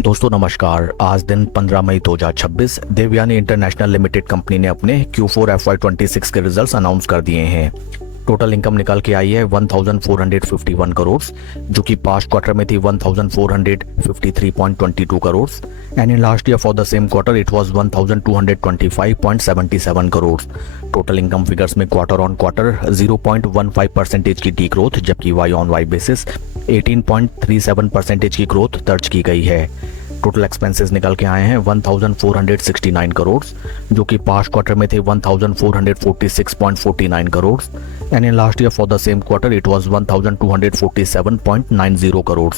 दोस्तों नमस्कार। आज दिन 15 मई 2026 देवयानी इंटरनेशनल लिमिटेड कंपनी ने अपने Q4 FY26 के रिजल्ट्स अनाउंस कर दिए हैं। टोटल इनकम निकल के आई है 1451 करोड़, जो कि पास्ट क्वार्टर में थी 1453.22 crore and in last year for the same quarter it was 1225.77 crore. Total income figures में क्वार्टर ऑन क्वार्टर 0.15% की डी ग्रोथ, जबकि वाई ऑन वाई बेसिस 18.37% की ग्रोथ दर्ज की गई है। टोटल एक्सपेंसेस निकल के आए हैं 1469 करोड़, जो कि पास्ट क्वार्टर में थे 1446.49 crore and in last year for the same quarter it was 1247.90 crore.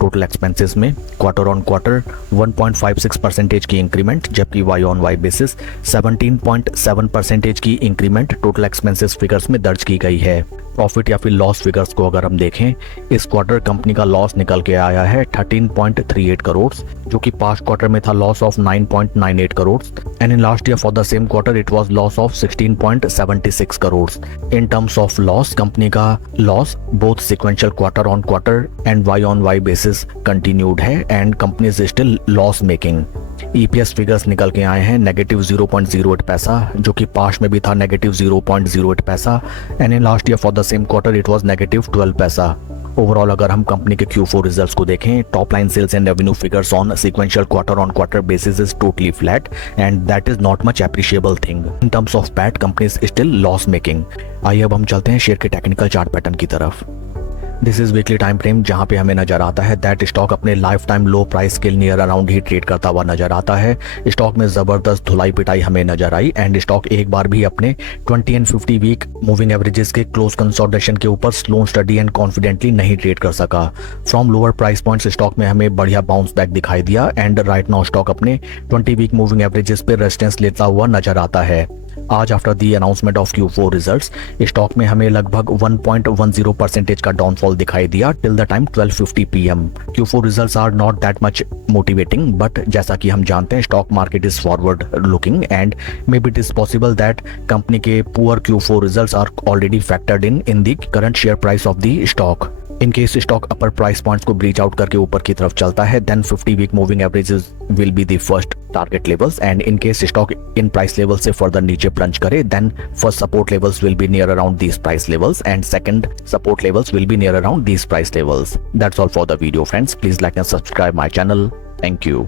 Total expenses में क्वार्टर ऑन क्वार्टर 1.56% की इंक्रीमेंट, जबकि वाई ऑन वाई बेसिस 17.7% की इंक्रीमेंट टोटल एक्सपेंसेस फिगर्स में दर्ज की गई है। प्रॉफिट या फिर लॉस फिगर्स को अगर हम देखें, इस क्वार्टर कंपनी का लॉस निकल के आया है 13.38 करोड़, जो कि पास्ट क्वार्टर में था loss of 9.98 crore and in last year for the same quarter it was loss of 16.76 crore. In terms of loss, company का loss both sequential quarter on quarter and Y on Y basis continued है and company is still loss making. EPS figures निकल के आए हैं negative 0.08 पैसा, जो कि past में भी था नेगेटिव 0.08 पैसा and in last year for the same quarter it was negative 12 पैसा। ओवरऑल अगर हम कंपनी के Q4 रिजल्ट्स को देखें, top line sales and revenue figures on sequential quarter on quarter basis is totally flat and that is not much appreciable thing. In terms of PAT company is still loss making. आइए अब हम चलते हैं share के technical chart pattern की तरफ। This is weekly time frame, जहां पे हमें नजर आता है दैट स्टॉक अपने लाइफ टाइम लो प्राइस के नियर अराउंड ही ट्रेड करता हुआ नजर आता है। स्टॉक में जबरदस्त धुलाई पिटाई हमें नजर आई एंड स्टॉक एक बार भी अपने 20 एंड 50 वीक मूविंग एवरेजेस के क्लोज कंसोलिडेशन के ऊपर स्लो स्टडी एंड कॉन्फिडेंटली नहीं ट्रेड कर सका। From lower price points stock में हमें बढ़िया बाउंस बैक दिखाई दिया एंड राइट नाउ स्टॉक अपने 20 वीक मूविंग एवरेजेस पे रेजिस्टेंस लेता हुआ नजर आता है। आज after the announcement of Q4 results stock में हमें लगभग 1.10% का डाउनफॉल दिखाई दिया till the time 12:50 PM। Q4 results are not that much motivating, but जैसा कि हम जानते हैं stock market is forward looking and maybe it is possible that company के poor Q4 results are already factored in the current share price of the stock. In case stock upper price points को breach out करके ऊपर की तरफ चलता है, then 50 week moving averages will be the first target levels and in case stock in price level से further नीचे plunge करे, then first support levels will be near around these price levels and second support levels will be near around these price levels. That's all for the video friends. Please like and subscribe my channel. Thank you.